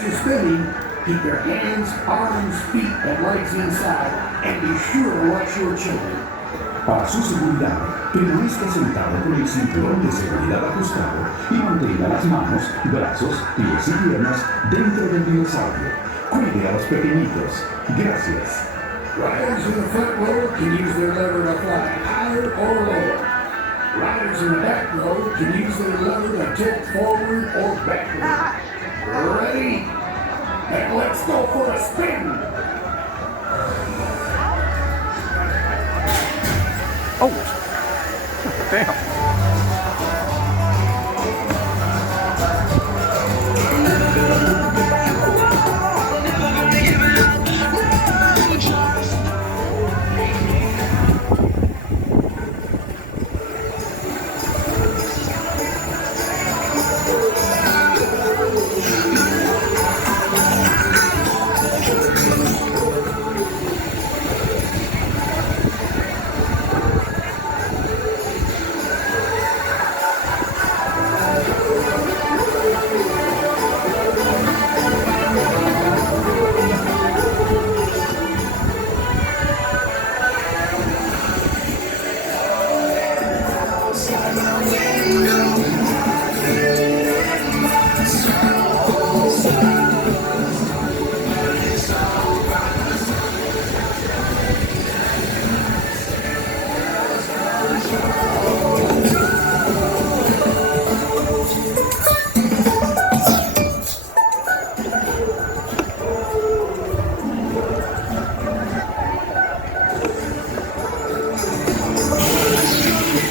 You're spinning, keep your hands, arms, feet, and legs inside, and be sure to watch your children. Para su seguridad, permanezca sentado con el cinturón de seguridad ajustado y mantenga las manos, brazos, pies y piernas dentro del dinosaurio. Cuide a los pequeñitos. Gracias. Riders in the front row can use their lever to fly higher or lower. Riders in the back row can use their lever to tilt forward or backward. Ready? And let's go for a spin! Oh! Damn!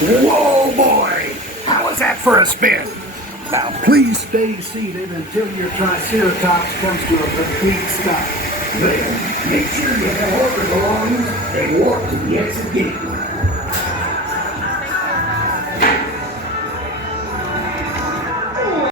Whoa, boy! How was that for a spin? Now, please stay seated until your Triceratops comes to a complete stop. Then, make sure you have all your belongings and walk to the exit gate.